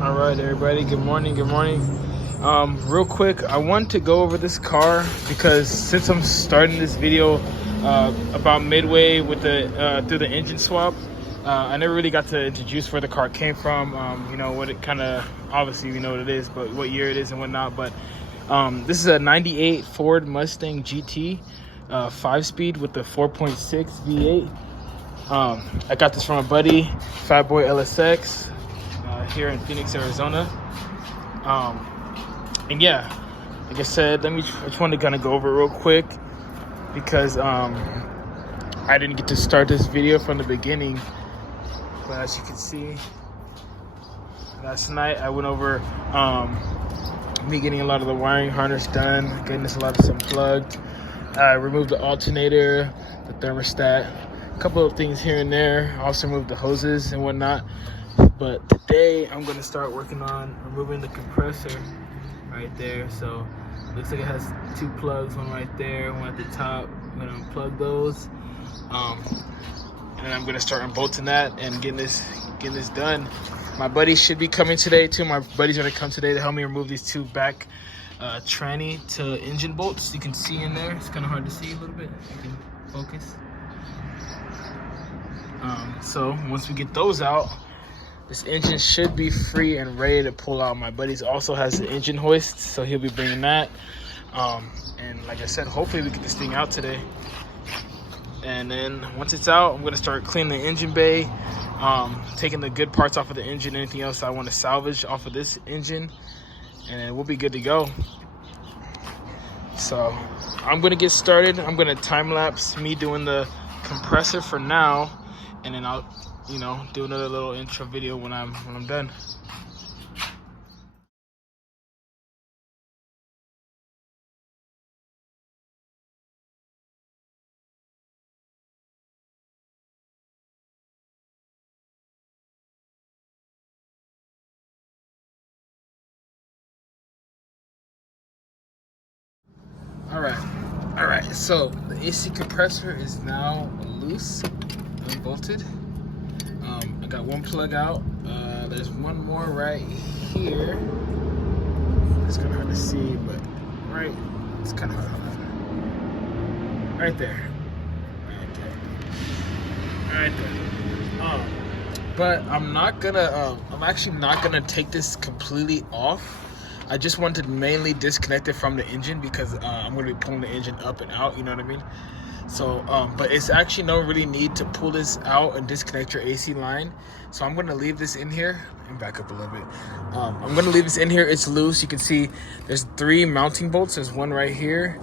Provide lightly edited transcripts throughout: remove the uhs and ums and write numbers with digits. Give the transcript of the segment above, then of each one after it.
All right, everybody. Good morning. Good morning. Real quick, I want to go over this car because since I'm starting this video about midway with the through the engine swap, I never really got to introduce where the car came from. What it kind of obviously we know what it is, but what year it is and whatnot. But this is a '98 Ford Mustang GT, 5-speed with the 4.6 V8. I got this from a buddy, Fat Boy LSX. Here in Phoenix, Arizona. And yeah, like I said, I just wanted to kind of go over it real quick because I didn't get to start this video from the beginning. But as you can see, last night I went over me getting a lot of the wiring harness done, getting this a lot of some plugged. I removed the alternator, the thermostat, a couple of things here and there. I also removed the hoses and whatnot. But today I'm going to start working on removing the compressor right there. So looks like it has two plugs, one right there, one at the top. I'm going to unplug those, and then I'm going to start unbolting that and getting this done. My buddy should be coming today too. My buddy's going to come today to help me remove these two back tranny to engine bolts. You can see in there. It's kind of hard to see a little bit. You can focus. So once we get those out, this engine should be free and ready to pull out. My buddy's also has the engine hoist, so he'll be bringing that. And like I said, hopefully we get this thing out today. And then once it's out, I'm gonna start cleaning the engine bay, taking the good parts off of the engine, anything else I want to salvage off of this engine, and then we'll be good to go. So I'm gonna get started. I'm gonna time lapse me doing the compressor for now, and then I'll do another little intro video when I'm done. All right. So the AC compressor is now loose, unbolted. I got one plug out. There's one more right here. It's kind of hard to see, but it's kind of hard. Right there. But I'm actually not gonna take this completely off. I just wanted to mainly disconnect it from the engine because I'm gonna be pulling the engine up and out. You know what I mean? So, but it's actually no really need to pull this out and disconnect your AC line. So I'm gonna leave this in here and back up a little bit. I'm gonna leave this in here. It's loose. You can see there's 3 mounting bolts. There's one right here,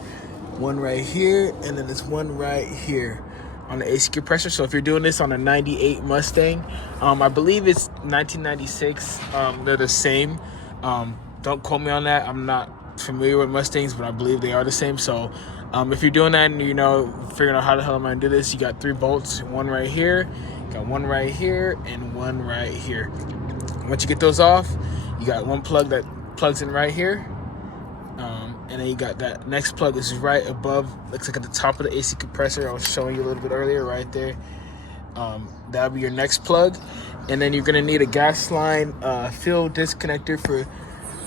and then there's one right here on the AC compressor. So if you're doing this on a 98 Mustang, I believe it's 1996. They're the same. Don't quote me on that. I'm not familiar with Mustangs, but I believe they are the same. So if you're doing that and figuring out how the hell am I gonna do this, you got 3 bolts, one right here, got one right here, and one right here. Once you get those off, you got one plug that plugs in right here, and then you got that next plug is right above, looks like at the top of the AC compressor. I was showing you a little bit earlier, right there. That'll be your next plug, and then you're gonna need a gas line fill disconnector for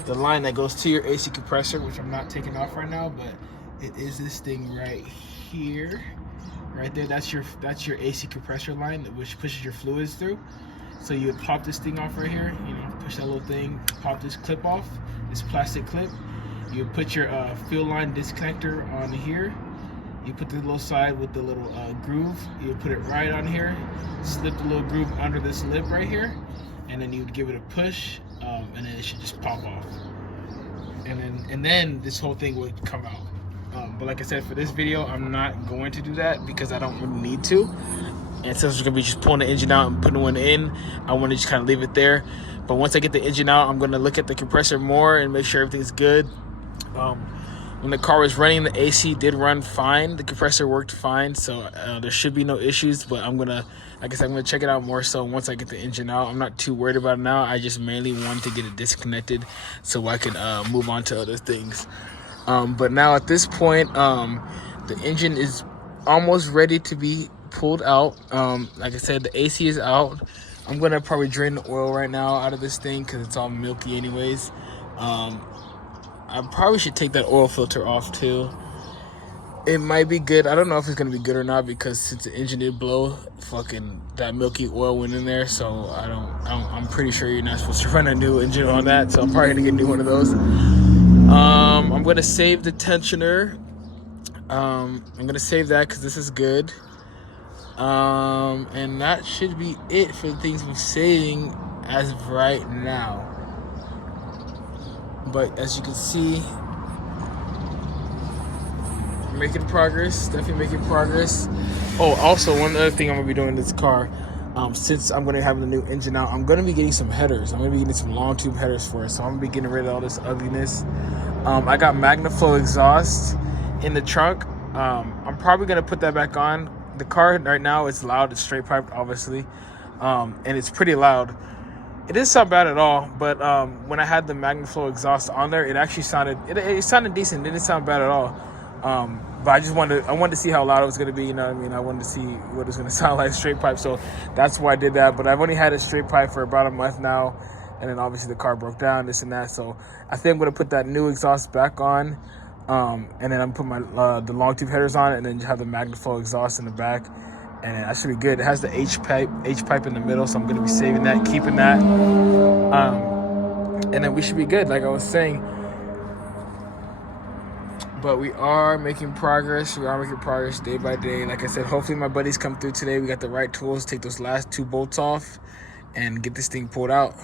the line that goes to your AC compressor, which I'm not taking off right now, but it is this thing right here, right there. That's your AC compressor line, which pushes your fluids through. So you would pop this thing off right here, push that little thing, pop this clip off, this plastic clip. You would put your fill line disconnector on here. You put the little side with the little groove. You would put it right on here, slip the little groove under this lip right here, and then you would give it a push, and then it should just pop off. And then this whole thing would come out. But like I said, for this video, I'm not going to do that because I don't really need to. And since we're gonna be just pulling the engine out and putting one in, I want to just kind of leave it there. But once I get the engine out, I'm gonna look at the compressor more and make sure everything's good. When the car was running, the AC did run fine. The compressor worked fine, so there should be no issues. But I'm gonna check it out more so once I get the engine out. I'm not too worried about it now. I just mainly want to get it disconnected so I can move on to other things. But now at this point, the engine is almost ready to be pulled out. Like I said, the AC is out. I'm gonna probably drain the oil right now out of this thing because it's all milky anyways. I probably should take that oil filter off too. It might be good. I don't know if it's gonna be good or not because since the engine did blow, fucking that milky oil went in there. So I'm pretty sure you're not supposed to run a new engine on that. So I'm probably gonna get a new one of those. I'm gonna save the tensioner. I'm gonna save that because this is good. And that should be it for the things I'm saving as of right now. But as you can see, making progress, definitely making progress. Oh, also one other thing I'm gonna be doing in this car, since I'm gonna have the new engine out, I'm gonna be getting some headers. I'm gonna be getting some long tube headers for it. So I'm gonna be getting rid of all this ugliness. I got MagnaFlow exhaust in the trunk. I'm probably gonna put that back on. The car right now is loud. It's straight piped, obviously, and it's pretty loud. It didn't sound bad at all, but when I had the MagnaFlow exhaust on there, it actually sounded it sounded decent. It didn't sound bad at all. But I wanted to see how loud it was gonna be. You know what I mean? I wanted to see what it was gonna sound like straight pipe. So that's why I did that. But I've only had a straight pipe for about a month now, and then obviously the car broke down, this and that. So I think I'm gonna put that new exhaust back on, and then I'm put my the long tube headers on it, and then have the MagnaFlow exhaust in the back. And that should be good. It has the H pipe in the middle, so I'm gonna be saving that, keeping that, and then we should be good, like I was saying. But we are making progress. We are making progress day by day. Like I said, hopefully my buddies come through today. We got the right tools to take those last 2 bolts off and get this thing pulled out.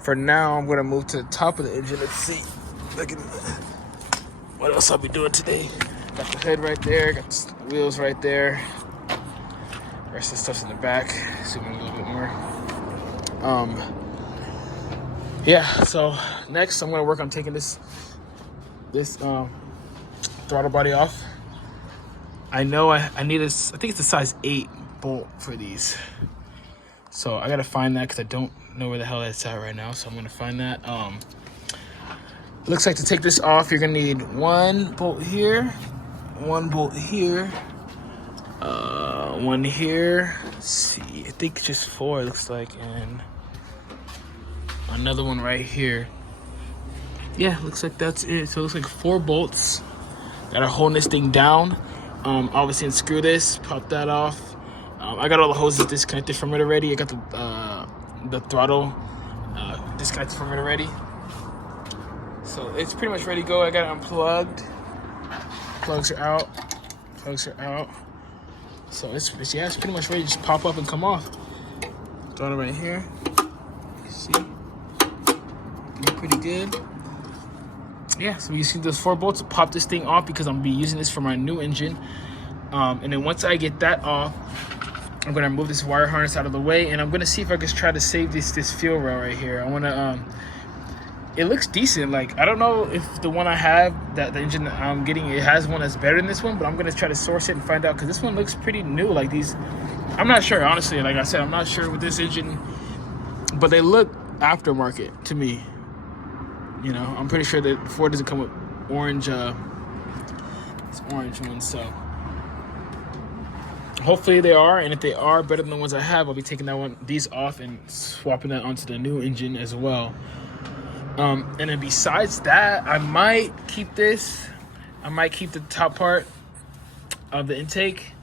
For now, I'm gonna move to the top of the engine. Let's see. Look at what else I'll be doing today. Got the hood right there. Got the wheels right there. The rest of the stuff's in the back. Zoom in a little bit more. Yeah. So next, I'm gonna work on taking this throttle body off. I know I need this. I think it's a size 8 bolt for these. So I gotta find that because I don't know where the hell that's at right now. So I'm gonna find that. Looks like to take this off, you're gonna need 1 bolt here, 1 bolt here, 1 here. Let's see, I think just 4 it looks like, and another one right here. Yeah, looks like that's it. So it looks like 4 bolts that are holding this thing down. Obviously unscrew this, pop that off. I got all the hoses disconnected from it already. I got the throttle disconnected from it already. So it's pretty much ready to go. I got it unplugged. Plugs are out. So it's pretty much ready to just pop up and come off. Throttle right here. See? Pretty good. Yeah, so you see those 4 bolts, pop this thing off because I'm gonna be using this for my new engine. And then once I get that off, I'm gonna move this wire harness out of the way, and I'm gonna see if I can try to save this fuel rail right here. I wanna, it looks decent. Like, I don't know if the one I have, the engine that I'm getting, it has one that's better than this one, but I'm gonna try to source it and find out because this one looks pretty new. Like these, I'm not sure, honestly. Like I said, I'm not sure with this engine, but they look aftermarket to me. You know, I'm pretty sure that Ford doesn't come with orange, it's orange ones, so hopefully they are, and if they are better than the ones I have, I'll be taking these off and swapping that onto the new engine as well. And then besides that, I might keep this. I might keep the top part of the intake.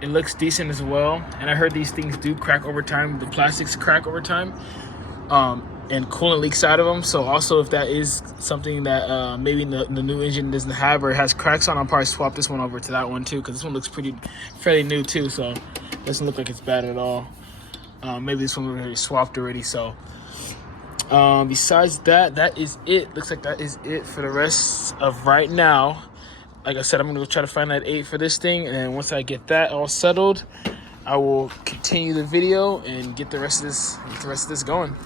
It looks decent as well, and I heard these things do crack over time. The plastics crack over time. And coolant leaks out of them. So also if that is something that maybe the new engine doesn't have or has cracks on, I'll probably swap this one over to that one too, because this one looks fairly new too, so it doesn't look like it's bad at all. Maybe this one was already swapped already. So besides that, that is it. Looks like that is it for the rest of right now. Like I said, I'm gonna go try to find that 8 for this thing, and once I get that all settled, I will continue the video and get the rest of this going.